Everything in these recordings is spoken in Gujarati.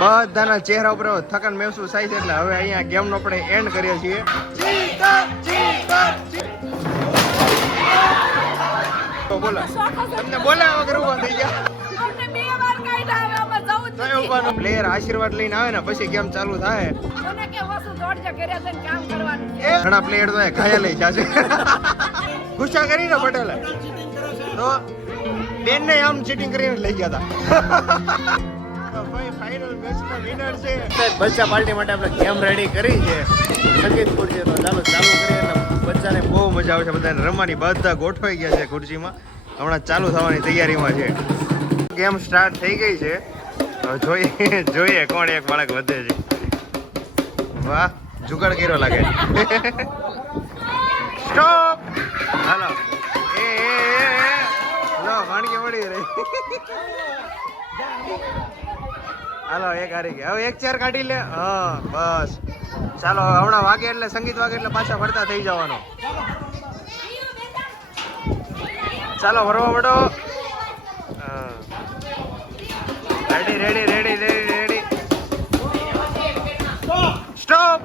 બધાના ચહેરા ઉપર થકાન મહેસૂસ થાય છે એટલે હવે અહીંયા ગેમનો આપણે એન્ડ કરીએ છીએ. બોલો તમને બોલાવા વગર ઉભા થઈ ગયા. પ્લેયર આશીર્વાદ લઈને આવે ને પછી ગેમ ચાલુ થાય. ઘણા પ્લેયર તો ઘાયલ થઈ જશે. ગુસ્સા કરીને પટેલ તો બેન ને આમ ચીટિંગ કરીને લઈ ગયા હતા. ફાઇનલ મેચનો વિનર છે. બચ્ચા પાર્ટી માટે આપણે ગેમ રેડી કરી છે. સંગીત ખુરશી તો ચાલો ચાલુ કરીએ એટલે બચ્ચાને બહુ મજા આવશે. બધાને રમવાની બધા ગોઠવાઈ ગયા છે ખુરશીમાં. હમણાં ચાલુ થવાની તૈયારીમાં છે. ગેમ સ્ટાર્ટ થઈ ગઈ છે. જોઈએ કોણ એક બાળક વધે છે. વાહ જુગાડ કર્યો લાગે. સ્ટોપ. હાલો એ લો વાણકી મળી રહી. હાલો એક હારી ગયા. હવે એક ચેર કાઢી લે. હા બસ ચાલો હમણાં વાગે એટલે સંગીત વાગે એટલે પાછા ફરતા થઈ જવાનો. ચાલો ભરવા માંડો. Ready ready ready ready ready. Stop.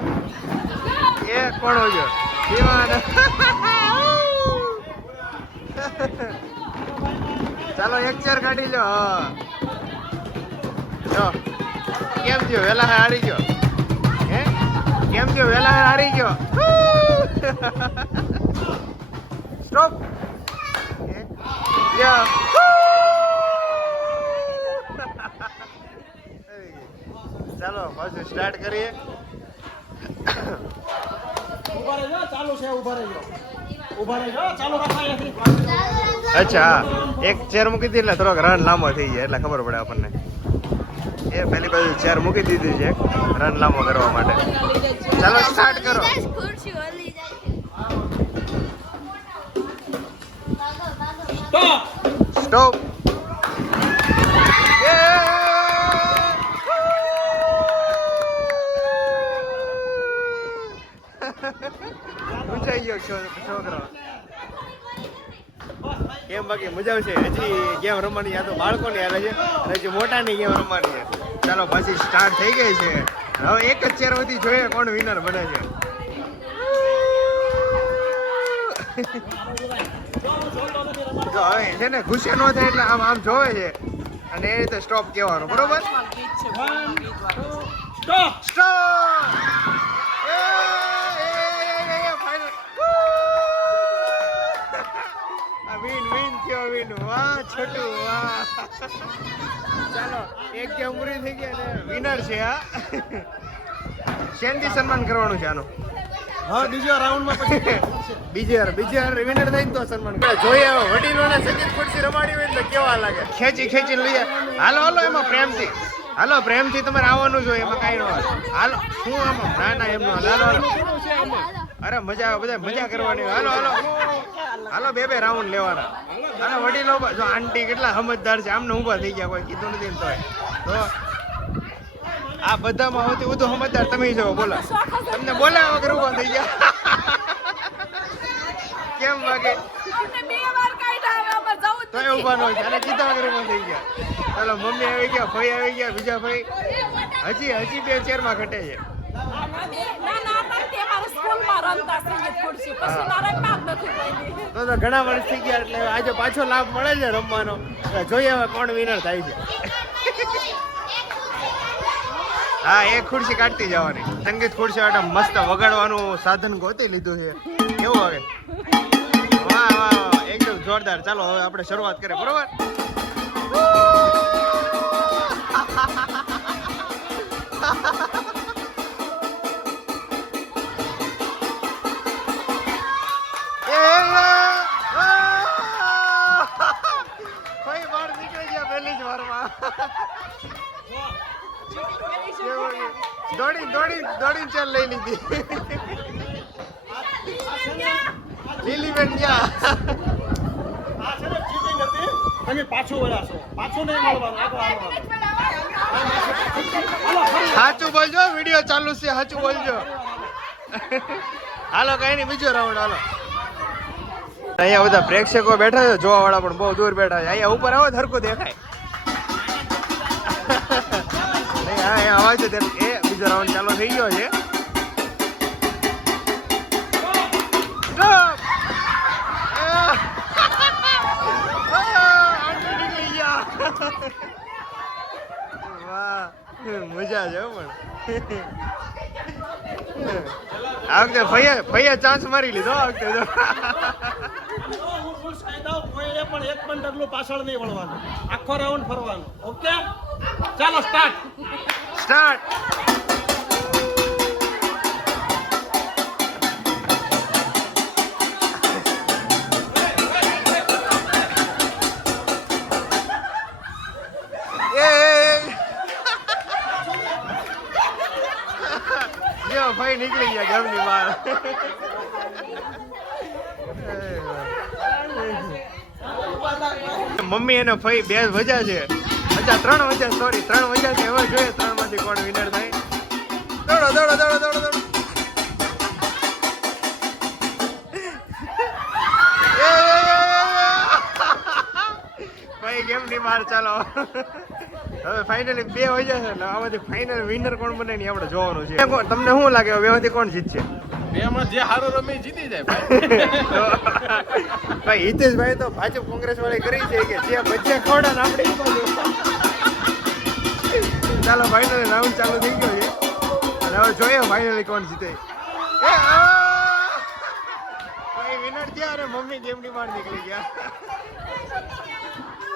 એ કોણ હોય ચાલો એક ચેર કાઢી લો. જો કેમ થયો વેલા હારી ગયો. હે કેમ થયો વેલા હારી ગયો. સ્ટોપ. ચાલો પાછું સ્ટાર્ટ કરીએ. અચ્છા એક ચેર મૂકી દીધી એટલે થોડોક રન લાંબો થઈ જાય એટલે ખબર પડે આપણને. એ પહેલી બાજુ ચેર મૂકી દીધી છે રન લાંબો કરવા માટે. ચાલો સ્ટાર્ટ કરો. સ્ટોપ. પૂછાઈ ગયો છોકરો. કેમ બાકી મજા આવશે. હજી ગેમ રમવાની આ તો બાળકોની હાલે છે અને હજી મોટાની ગેમ રમવાની છે. ચાલો પછી સ્ટાર્ટ થઈ ગઈ છે. હવે એક જ ચેર વધી જોઈએ કોણ વિનર બને છે. જો હવે છે ને ગુસ્સે ન થાય એટલે આમ આમ જોવે છે અને એ રીતે સ્ટોપ કહેવાનું. બરોબર. Stop stop. વિન થયો વિન. વાહ છોટું વાહ. ચાલો એક ગેમ પૂરી થઈ ગઈ અને વિનર છે. આ શેનથી સન્માન કરવાનું છે આનું. હા બીજા રાઉન્ડમાં પછી બીજી વાર વિનર થાય ને તો સન્માન કરે. જોઈએ હવે વડીલોને સંગીત ખુરશી રમાડી હોય એટલે કેવા લાગે. ખેંચી ખેંચીને લઈએ. હાલો હાલો એમાં પ્રેમથી. હાલો પ્રેમથી તમારે આવવાનું જોઈએ એમાં કાંઈ ન હોય. હાલો શું આમાં ના ના એમનો હાલો હાલો. અરે મજા આવે બધા મજા કરવાની. હાલો હાલો હાલો બે રાઉન્ડ લેવાના. હાલો વડીલો જો આંટી કેટલા સમજદાર છે. આમને ઊભા થઈ ગયા કોઈ કીધું નથી તો આ બધામાં સૌથી વધુ સમજદાર તમે છો. બોલો તમને બોલાવા વગર ઊભા થઈ ગયા. કેમ વાગે તો એ ઊભા ન હોય અને કીધા વગર ઊભા થઈ ગયા. ચાલો મમ્મી આવી ગયા, ભાઈ આવી ગયા, બીજા ભાઈ હજી બે ચેરમાં ઘટે છે. તો ઘણા વર્ષ થઈ ગયા એટલે આજે પાછો લાભ મળે છે રમવાનો. જોઈએ હવે કોણ વિનર થાય છે. હા એ ખુરશી કાઢતી જવાની. સંગીત ખુરશી માટે મસ્ત વગાડવાનું સાધન ગોતી લીધું છે. કેવું હવે વાહ વાહ એકદમ જોરદાર. ચાલો હવે આપણે શરૂઆત કરીએ. બરોબર. ભાઈ બહાર નીકળી ગયા પહેલી જ વારમાં. દોડી ચાલ લઈ લીધી. લીલીબેન ગયા. સાચું બોલજો. વિડીયો ચાલુ છે. સાચું બોલજો. હાલો કઈ નહીં બીજો રાઉન્ડ. હાલો અહીંયા બધા પ્રેક્ષકો બેઠા છે. જોવા વાળા પણ બહુ દૂર બેઠા છે. અહીંયા ઉપર આવો હરખું દેખાય. અવાજ છે ત્યારે એ બીજો રાઉન્ડ ચાલુ થઈ ગયો છે. વાહ મજા છે પણ આ વખતે ભૈયા ચાન્સ મારી લીધો આ વખતે. પણ એક પણ ડગલું પાછળ નહીં વળવાનું, આખો રાઉન્ડ ફરવાનો. ઓકે, ચાલો સ્ટાર્ટ. ભાઈ નીકળી ગયા ઘરની બહાર. મમ્મી અને ભાઈ બે વજા છે. અચ્છા 3 વજા, સોરી 3 વજા છે. હવે જોઈએ 3 માંથી કોણ વિનર થાય. દોડો. ભાઈ કેમ ની બહાર ચાલો. હવે ફાઇનલી 2 વજા છે એટલે આમાંથી ફાઇનલ વિનર કોણ બને ને આપણે જોવાનું છે. તમને શું લાગે બેમાંથી કોણ જીતશે? બેમાં જે હારો રમે જીતી જાય ભાઈ હિતેશભાઈ તો ભાજપ કોંગ્રેસ વાળી કરી છે કે જે બચ્ચા ખવડા ને આપણે ચાલો ફાઇનલી રાઉન્ડ ચાલુ થઈ ગયો છે અને હવે જોઈએ ફાઇનલી કોણ જીતે. ભાઈ વિનર થયા અને મમ્મી ગેમની બહાર નીકળી ગયા.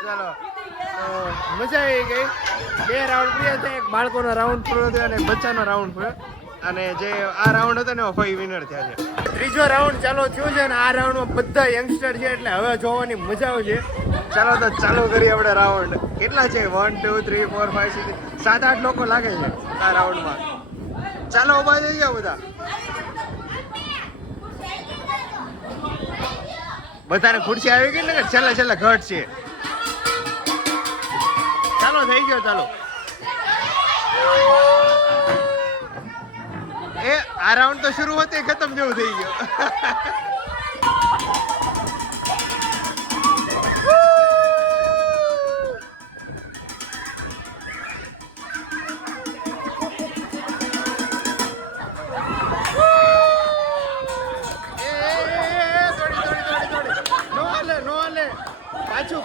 ચાલો મજા આવી ગઈ. 2 રાઉન્ડ પૂરા થયા, એક બાળકોનો રાઉન્ડ પૂરો થયો અને બચ્ચાનો રાઉન્ડ પૂરો. અને જે આ રાઉન્ડ હતો ને ભાઈ વિનર થયા છે. 3જો રાઉન્ડ ચાલુ થયો છે અને આ રાઉન્ડમાં બધા યંગસ્ટર છે એટલે હવે જોવાની મજા આવશે. ચાલો તો ચાલુ કરીએ આપણે રાઉન્ડ. કેટલા છે? 1 2 3 4 5 6 7 8 લોકો લાગે છે આ રાઉન્ડમાં. ચાલો ઉભા થઈ જાઓ બધા. બધાને ખુરશી આવી ગઈ ને છેલ્લે ઘટ છે. ચાલો થઈ ગયો. ચાલો આ રાઉન્ડ તો શરૂ હોતે ખતમ જેવું થઈ ગયો.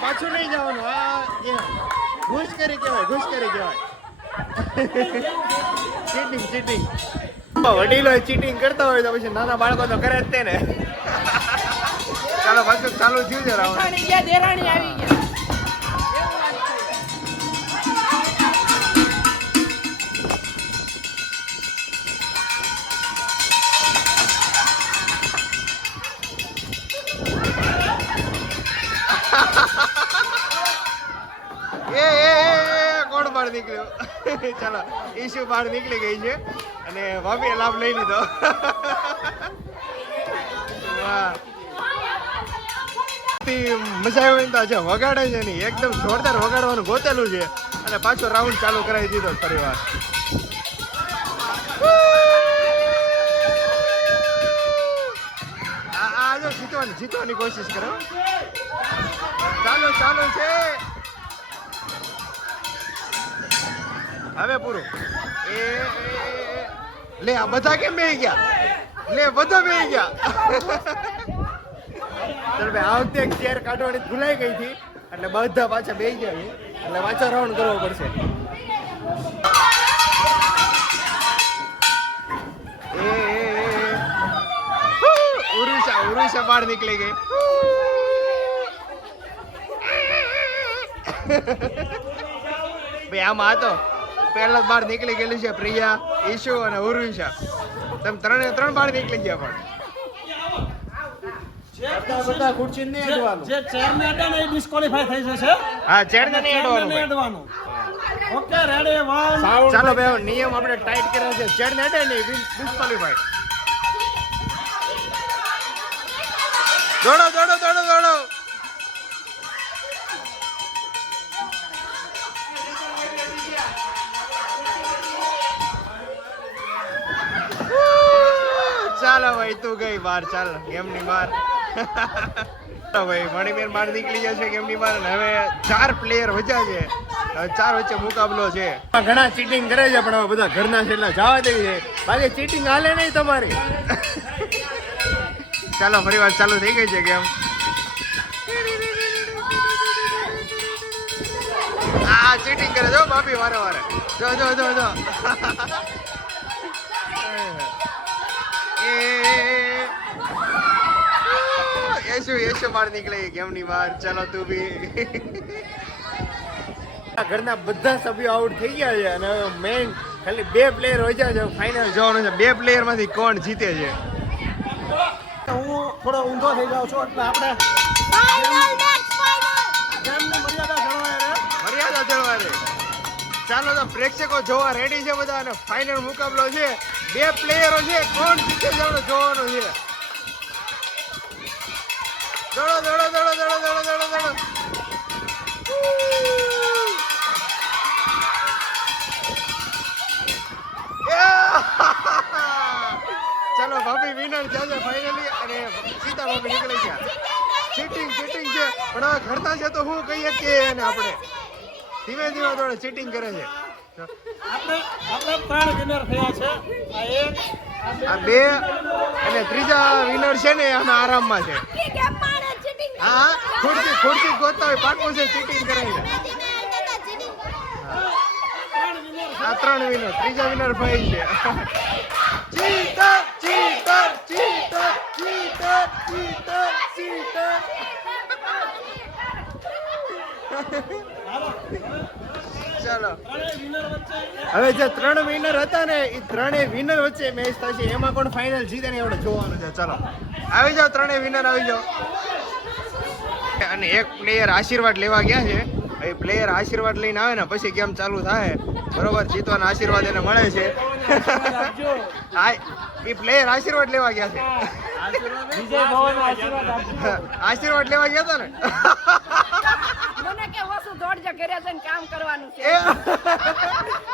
પાછું નહીં જવાનું. ઘૂસ કરી કહેવાય. ચીટિંગ. વડીલો ચીટિંગ કરતા હોય તો પછી નાના બાળકો તો કરે જ તે ને. ચાલો પાછું ચાલુ થયું છે રાઉન્ડ. દેરાણી આવી ગયા. કોણ બહાર નીકળ્યો? ચાલો ઈશુ બહાર નીકળી ગઈ છે અને ભાભીએ લાભ લઈ લીધો. વાહ મજા આવી તો છે. વગાડે છે નહીં, એકદમ જોરદાર વગાડવાનું ગોતેલું છે અને પાછો રાઉન્ડ ચાલુ કરાવી દીધો ફરી વાર. આ જો જીતવાની કોશિશ કરો. ચાલો છે હવે પૂરું. લે આ બધા કેમ બેહી ગયા? બધા બેહી ગયા. ચાલ ભાઈ આ વખતે એક ચેર કાઢવાની ભૂલાઈ ગઈ હતી એટલે બધા પાછા બેહી ગયા છે એટલે પાછો રાઉન્ડ કરવો પડશે. ઉરુષા બહાર નીકળી ગઈ. ભાઈ આમાં હતો પહેલા બહાર નીકળી ગયેલી છે પ્રિયા, ઈશુ અને ઉરુષા. તમે 3 બહાર નીકળી ગયા. પણ બધા ખુરશી ને અડવાનું. જે ચેર ને અડે ને એ ડિસ્ક્વોલિફાય થઈ જશે. હા ચેર ને નહીં અડવાનું. Okay ready 1. ચાલો ભાઈ નિયમ આપણે ટાઈટ કર્યા છે. ચેર ને અડે ને ડિસ્ક્વોલિફાય. દોડો. ચાલો ભાઈ તું ગઈ બહાર. ચાલ ગેમની બહાર. ભાઈ મણિબેન બહાર નીકળી જશે ગેમની બહાર. અને હવે 4 પ્લેયર વચ્ચા છે હવે 4 વચ્ચે મુકાબલો છે. ઘણા ચીટિંગ કરે છે પણ હવે બધા ઘરના છે એટલે જવા દેવી છે, બાકી ચીટિંગ હાલે નહીં તમારી. ચાલો ફરી વાર ચાલુ થઈ ગઈ છે ગેમ. આ ચીટિંગ કરે જો બાપી વારે વારે. જો જો જો જો યશુ બહાર નીકળી ગેમ ની બહાર. ચાલો તું બી. ઘરના બધા સભ્યો આઉટ થઈ ગયા છે અને મેઇન ખાલી 2 પ્લેયર હોય છે. ફાઇનલ જોવાનું છે 2 પ્લેયર માંથી કોણ જીતે છે. હું થોડો ઊંધો થઈ જાઉં છું એટલે આપણે મર્યાદા જળવાય રે. ચાલો તો પ્રેક્ષકો જોવા રેડી છે બધા અને ફાઇનલ મુકાબલો છે. 2 પ્લેયરો છે, કોણ જીતે છે જોવાનું છે. દોડો દોડો દોડો દોડો દોડો દોડો દોડો. ચાલો ભાભી વિનર થયા છે ફાઇનલી અને સીતા ભાભી નીકળી ગયા. ચીટિંગ ચીટિંગ છે પણ હવે ઘરના છે તો હું કહીએ કે એને આપણે ધીમે ધીમે થોડે ચીટિંગ કરે છે. આપણે 3 વિનર થયા છે. આ 2 અને ત્રીજા વિનર છે ને આના આરામમાં છે. હા ખુરશી ખુરશી ગોતતા હોય પાકું છે ચીટિંગ કરે છે. આ 3 વિનર, ત્રીજા વિનર ભાઈ છે. ચીટર ચીટર ચીટર ચીટર ચીટર ચીટર. ચાલો હવે જે 3 વિનર હતા ને એ 3 વિનર વચ્ચે મેચ થશે. એમાં કોણ ફાઇનલ જીતે ને આપણે જોવાનું છે. ચાલો આવી જાઓ 3 વિનર આવી જાઓ. અને એક પ્લેયર આશીર્વાદ લેવા ગયા છે. એ પ્લેયર આશીર્વાદ લઈને આવે ને પછી ગેમ ચાલુ થાય બરોબર. જીતવાના આશીર્વાદ એને મળે છે. હા એ પ્લેયર આશીર્વાદ લેવા ગયા છે. આશીર્વાદ લેવા ગયા હતા ને. મને કે ઓછું દોડજે ઘરે જઈને કામ કરવાનું છે.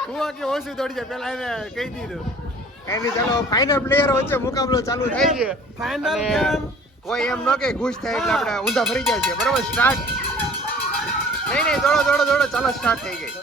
હું કે ઓછું દોડજે પેલા એને કહી દીધું. કઈ નહીં ચાલો ફાઇનલ પ્લેયર વચ્ચે મુકાબલો ચાલુ થઈ ગયો. ફાઇનલ અને ગેમ કોઈ એમ ન કે ઘૂસ થાય એટલે આપણે ઊંધા ફરી ગયા છે બરોબર. સ્ટાર્ટ નહીં દોડો દોડો દોડો. ચાલો સ્ટાર્ટ થઈ ગઈ.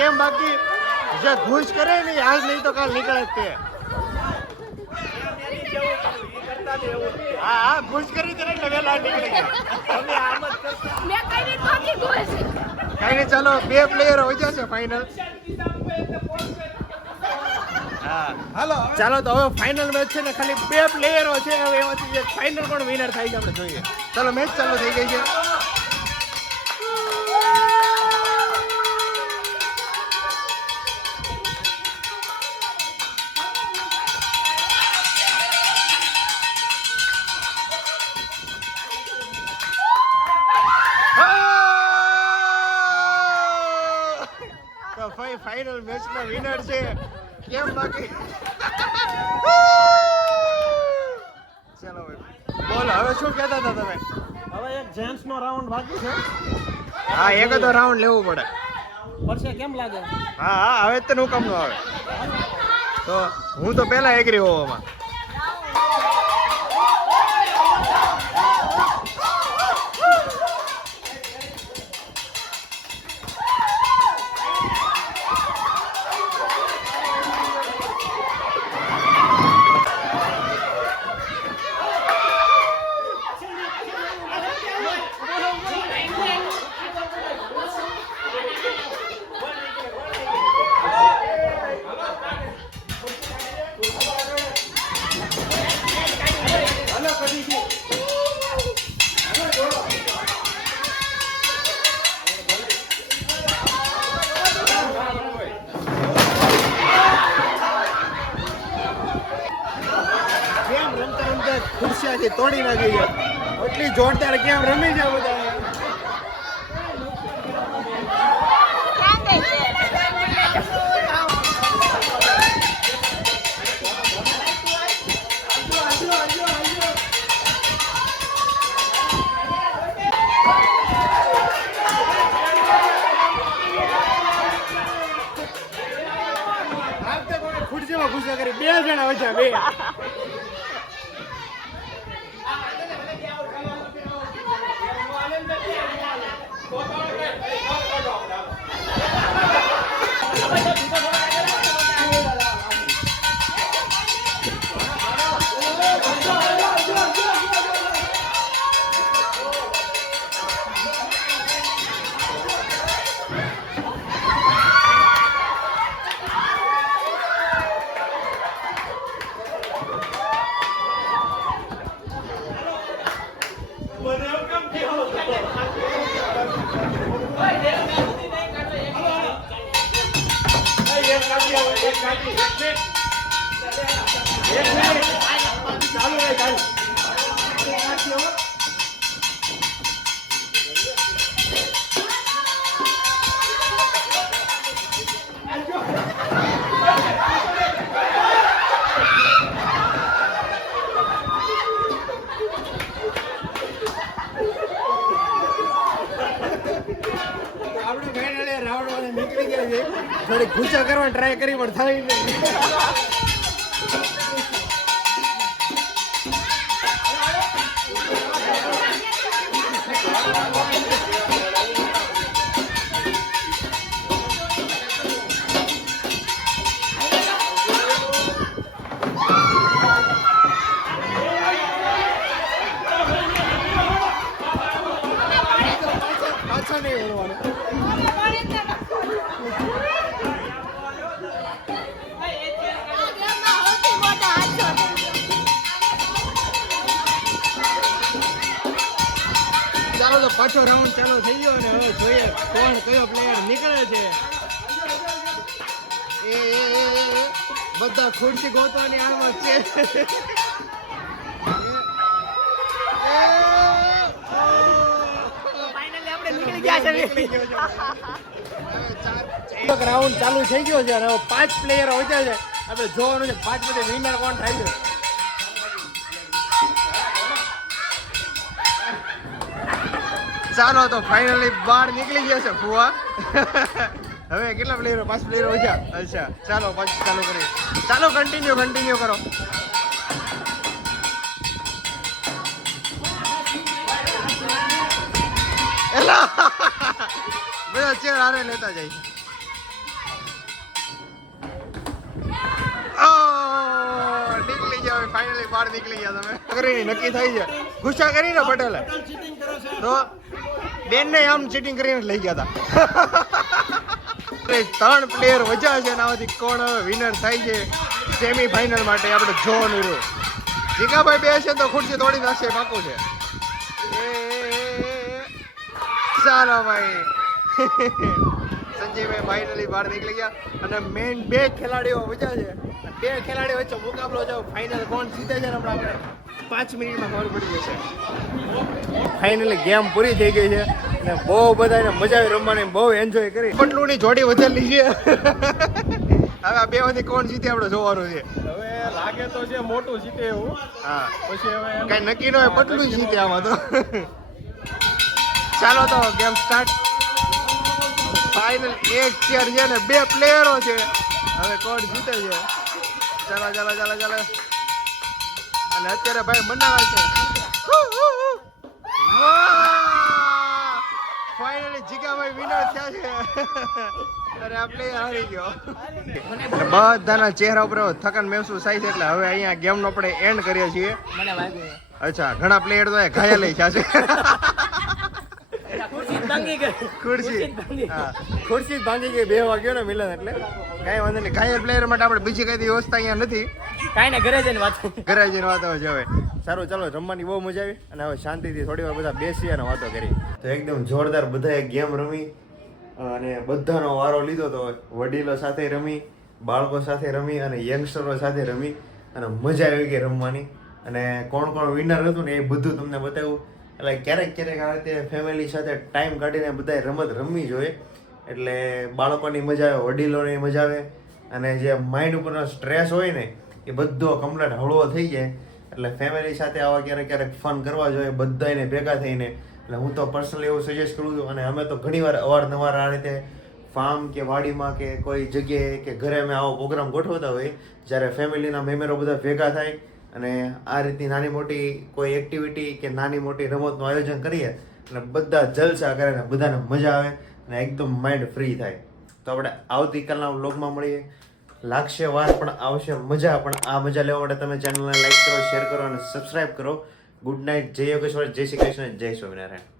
કેમ બાકી જે ઘૂસ કરે ને આજ નહીં તો કાલ નીકળે જ તે. હા હા ઘૂસ કરી દે એટલે વેલા નીકળી ગયા. મેં કઈ રીત નહોતી ઘૂસ. કઈ નહીં ચાલો 2 પ્લેયર હોય જશે ફાઇનલ. હા હાલો ચાલો તો હવે ફાઇનલ મેચ છે ને ખાલી 2 પ્લેયરો છે. હવે એમાંથી એક ફાઇનલ કોણ વિનર થાય છે આપણે જોઈએ. ચાલો મેચ ચાલુ થઈ ગઈ છે. ફાઇનલ મેચ ના વિનર છે. કેમ બાકી ચાલો બોલો હવે શું કહેતા હતા તમે. હવે એક જેન્ટ્સ નો રાઉન્ડ બાકી છે. હા એક તો રાઉન્ડ લેવું પડે. પડશે કેમ લાગે? હા હા હવે તો નું કામ નું આવે તો હું તો પેલા એગ્રી હોવામાં. ખુરશીયાથી તોડી નાખી છે. એટલી જોરદાર ગેમ રમી છે બધા. ગુસ્સા કરી 2 જણા વચ્ચે 2 થોડી ગુસ્સા કરવા ટ્રાય કરી પણ થાય નહીં. પાછા નહીં વળવાનું. ચાલો તો પાછો રાઉન્ડ ચાલુ થઈ ગયો અને હવે જોઈએ કોણ કયો પ્લેયર નીકળે છે. એ બધા ખુરશી ગોતવાની આમાં છે. રાઉન્ડ ચાલુ થઈ ગયો છે અને હવે 5 પ્લેયરો વધ્યા છે. આપણે જોવાનું છે 5 માંથી વિનર કોણ થાય છે. ચાલો તો ફાઇનલી બહાર નીકળી ગયા છે ફુવા. હવે કેટલા પ્લેયરો 5 પ્લેયરો વધ્યા. અચ્છા ચાલો પાછું ચાલુ કરીએ. ચાલો કન્ટિન્યુ કરો. એલા બધા ચેર હારે લેતા જાય. નીકળી ગયા ફાઇનલી બહાર નીકળી ગયા. તમે કરીને નક્કી થઈ છે. ગુસ્સા કરીને પટેલે તો બેન ને આમ ચીટિંગ કરીને લઈ ગયા હતા. 3 પ્લેયર વચ્ચા છે. આમાંથી કોણ હવે વિનર થાય છે સેમી ફાઇનલ માટે આપણે જોવાનું રહ્યું. જીગાભાઈ બે છે તો ખુરશી તોડી નાખશે પાકું છે. ચાલો ભાઈ સંજયભાઈ ફાઇનલી બહાર નીકળી ગયા અને મેઇન 2 ખેલાડીઓ વચ્ચા છે. 2 ખેલાડીઓ વચ્ચે મુકાબલો જાવ ફાઇનલ કોણ જીતે છે ને આપણે 5 મિનિટમાં ખબર પડી જશે. ફાઇનલી ગેમ પૂરી થઈ ગઈ છે અને બહુ બધાને મજા આવી રમવાની, બહુ એન્જોય કરી. પટલુની જોડી વધેલી છે. હવે આ 2 માંથી કોણ જીતે આપણે જોવાનું છે. હવે લાગે તો છે મોટું જીતે એવું. હા પછી હવે કઈ નક્કી ન હોય, પટલું જીતે આમાં તો. ચાલો તો ગેમ સ્ટાર્ટ. ફાઇનલ 1 ચેર છે ને 2 પ્લેયરો છે. હવે કોણ જીતે છે. ચાલો અને અત્યારે ભાઈ બનાવે છે. ફાઇનલી જીગાભાઈ વિનર થયા છે. અરે આ પ્લેયર હારી ગયો. બધાના ચહેરા ઉપર થકાન મહેસૂસ થાય છે એટલે હવે અહીંયા ગેમનો આપણે એન્ડ કરીએ છીએ. અચ્છા ઘણા પ્લેયર તો ઘાયલ થયા છે. ખુરશી ભાંગી ગઈ 2 વાગ્યો ને મિલન એટલે કઈ વાંધો નહીં. ઘાયલ પ્લેયર માટે આપણે બીજી કઈ વ્યવસ્થા અહીંયા નથી. કાંઈ ને ઘરે જઈને વાતો છે. હવે સારું ચાલો રમવાની બહુ મજા આવી અને હવે શાંતિથી થોડી વાર બધા બેસી અને વાતો કરી. તો એકદમ જોરદાર બધાએ ગેમ રમી અને બધાનો વારો લીધો. તો વડીલો સાથે રમી, બાળકો સાથે રમી અને યંગસ્ટરો સાથે રમી અને મજા આવી ગઈ રમવાની. અને કોણ વિનર હતું ને એ બધું તમને બતાવ્યું. એટલે ક્યારેક આ રીતે ફેમિલી સાથે ટાઈમ કાઢીને બધાએ રમત રમવી જોઈએ. એટલે બાળકોની મજા આવે, વડીલોની મજા આવે અને જે માઇન્ડ ઉપરનો સ્ટ્રેસ હોય ને એ બધો કમ્પ્લીટ હળવો થઈ જાય. એટલે ફેમિલી સાથે આવા ક્યારેક ફન કરવા જોઈએ બધાને ભેગા થઈને. એટલે હું તો પર્સનલી એવું સજેસ્ટ કરું છું અને અમે તો ઘણીવાર અવારનવાર આ રીતે ફાર્મ કે વાડીમાં કે કોઈ જગ્યાએ કે ઘરે અમે આવો પ્રોગ્રામ ગોઠવતા હોય જ્યારે ફેમિલીના મેમ્બરો બધા ભેગા થાય અને આ રીતની નાની મોટી કોઈ એક્ટિવિટી કે નાની મોટી રમતનું આયોજન કરીએ અને બધા જલસા કરે ને બધાને મજા આવે અને એકદમ માઇન્ડ ફ્રી થાય. તો આપણે આવતીકાલના વ્લોગમાં મળીએ. લાગશે વાર પણ આવશે મજા, પણ આ મજા લેવા માટે તમે ચેનલને લાઈક કરો, શેર કરો અને સબસ્ક્રાઈબ કરો. ગુડ નાઇટ, જય યોગેશ્વર, જય શ્રી કૃષ્ણ, જય સ્વામિનારાયણ.